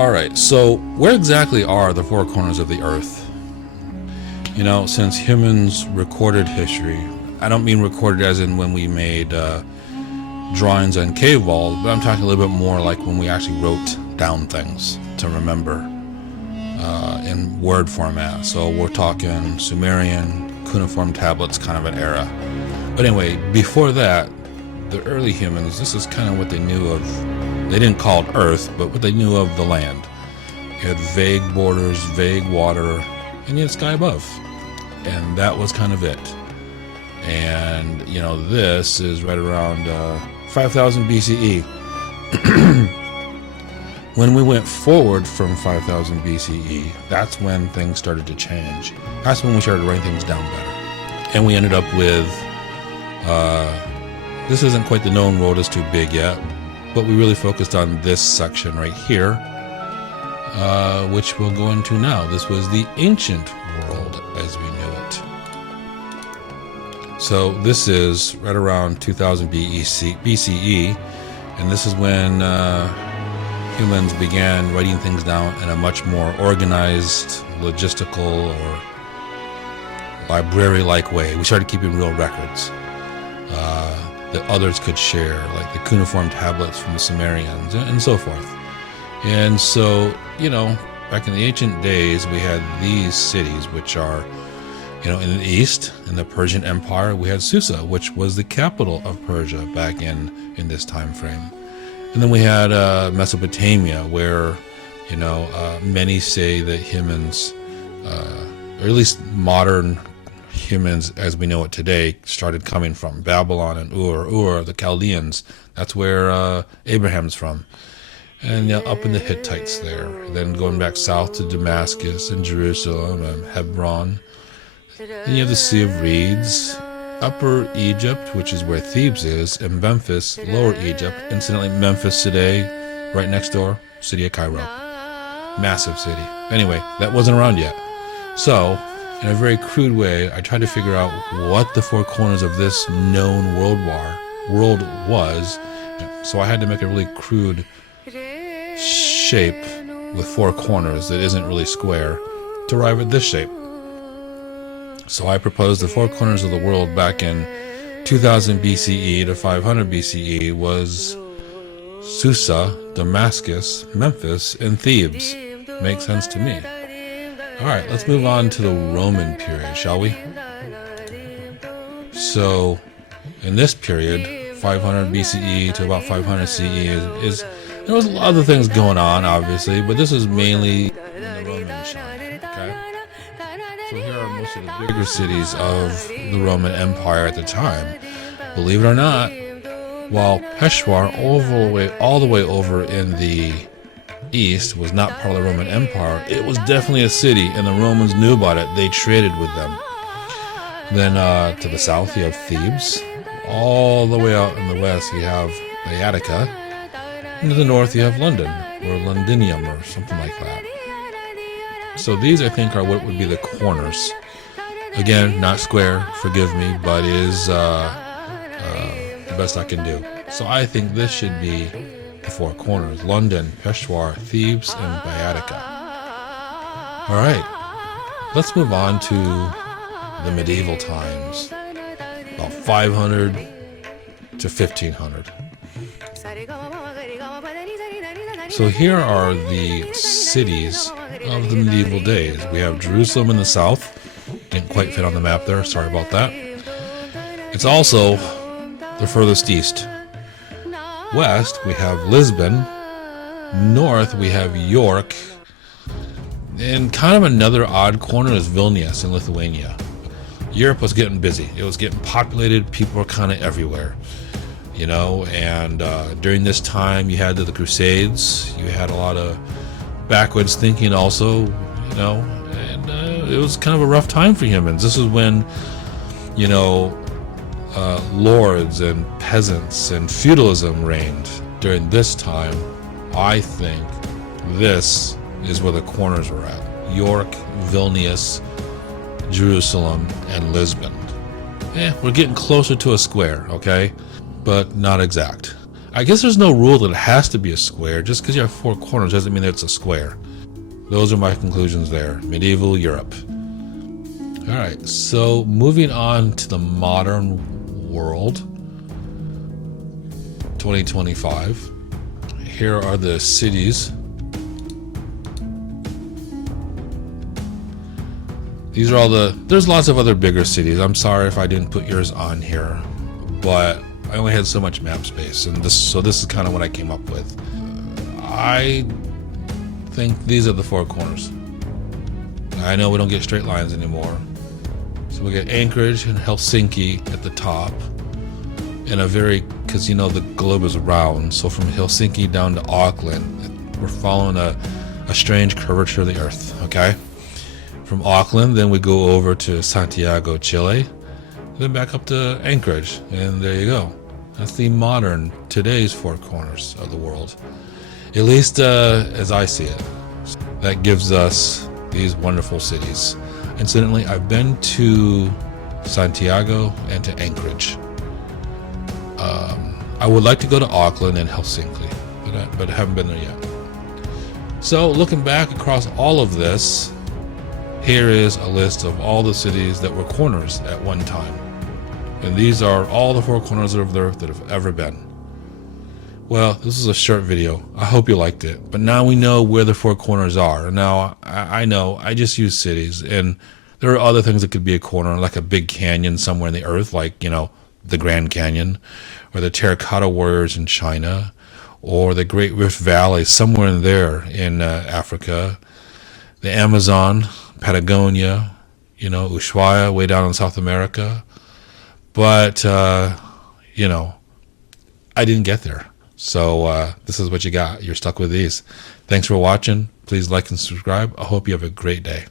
All right, so where exactly are the four corners of the earth? You know, since humans recorded history, I don't mean recorded as in when we made drawings on cave walls, but I'm talking a little bit more like when we actually wrote down things to remember in word format. So we're talking Sumerian, cuneiform tablets kind of an era. But anyway, before that, the early humans, this is kind of what they knew of. They didn't call it Earth, but what they knew of the land. You had vague borders, vague water, and you had sky above. And that was kind of it. And, you know, this is right around 5000 BCE. When we went forward from 5000 BCE, that's when things started to change. That's when we started writing things down better. And we ended up with, this isn't quite the known world, is too big yet, but we really focused on this section right here, which we'll go into now. This was the ancient world as we knew it. So this is right around 2000 BCE, and this is when humans began writing things down in a much more organized, logistical, or library-like way. We started keeping real records that others could share, like the cuneiform tablets from the Sumerians and so forth. And so, you know, back in the ancient days, we had these cities, which are, you know, in the east, in the Persian Empire, we had Susa, which was the capital of Persia back in this time frame. And then we had Mesopotamia, where, you know, many say that humans, or at least modern humans as we know it today, started coming from Babylon and Ur, the Chaldeans. That's where Abraham's from. And you know, up in the Hittites there. And then going back south to Damascus and Jerusalem and Hebron. Then you have the Sea of Reeds, Upper Egypt, which is where Thebes is, and Memphis, Lower Egypt. Incidentally, Memphis today, right next door, city of Cairo. Massive city. Anyway, that wasn't around yet. So, in a very crude way, I tried to figure out what the four corners of this known world was. So I had to make a really crude shape with four corners that isn't really square to arrive at this shape. So I proposed the four corners of the world back in 2000 BCE to 500 BCE was Susa, Damascus, Memphis, and Thebes. Makes sense to me. All right, let's move on to the Roman period, shall we? So, in this period, 500 BCE to about 500 CE is there was a lot of things going on, obviously, but this is mainly in the Roman shine, okay? So here are most of the bigger cities of the Roman Empire at the time. Believe it or not, while Peshawar all the way over in the east was not part of the Roman Empire, it was definitely a city, and the Romans knew about it. They traded with them. Then to the south you have Thebes. All the way out in the west you have Attica. And to the north you have London, or Londinium, or something like that. So these, I think, are what would be the corners. Again, not square, forgive me, but it is the best I can do. So I think this should be the four corners: London, Peshawar, Thebes, and Attica. All right, let's move on to the medieval times, about 500 to 1500. So here are the cities of the medieval days. We have Jerusalem in the south. Didn't quite fit on the map there, sorry about that. It's also the furthest east. West, we have Lisbon. North, we have York. And kind of another odd corner is Vilnius in Lithuania. Europe was getting busy. It was getting populated. People were kind of everywhere, you know. And during this time, you had the Crusades. You had a lot of backwards thinking also, you know. And it was kind of a rough time for humans. This is when, you know, lords and peasants and feudalism reigned. During this time, I think this is where the corners were at. York, Vilnius, Jerusalem, and Lisbon. We're getting closer to a square, okay? But not exact. I guess there's no rule that it has to be a square. Just because you have four corners doesn't mean that it's a square. Those are my conclusions there. Medieval Europe. All right, so moving on to the modern world, 2025. Here are the cities. These are all there's lots of other bigger cities. I'm sorry if I didn't put yours on here, but I only had so much map space, and this is kind of what I came up with. I think these are the four corners. I know we don't get straight lines anymore. So we get Anchorage and Helsinki at the top, and because the globe is round, so from Helsinki down to Auckland, we're following a strange curvature of the earth, okay? From Auckland, then we go over to Santiago, Chile, then back up to Anchorage, and there you go. That's the modern, today's four corners of the world. At least as I see it. That gives us these wonderful cities. Incidentally, I've been to Santiago and to Anchorage. I would like to go to Auckland and Helsinki, but I haven't been there yet. So looking back across all of this, here is a list of all the cities that were corners at one time. And these are all the four corners of the earth that have ever been. Well, this is a short video. I hope you liked it. But now we know where the four corners are. Now, I know, I just use cities. And there are other things that could be a corner, like a big canyon somewhere in the earth, like, the Grand Canyon, or the Terracotta Warriors in China, or the Great Rift Valley somewhere in there in Africa, the Amazon, Patagonia, Ushuaia way down in South America. But, I didn't get there. So this is what you got. You're stuck with these. Thanks for watching. Please like and subscribe. I hope you have a great day.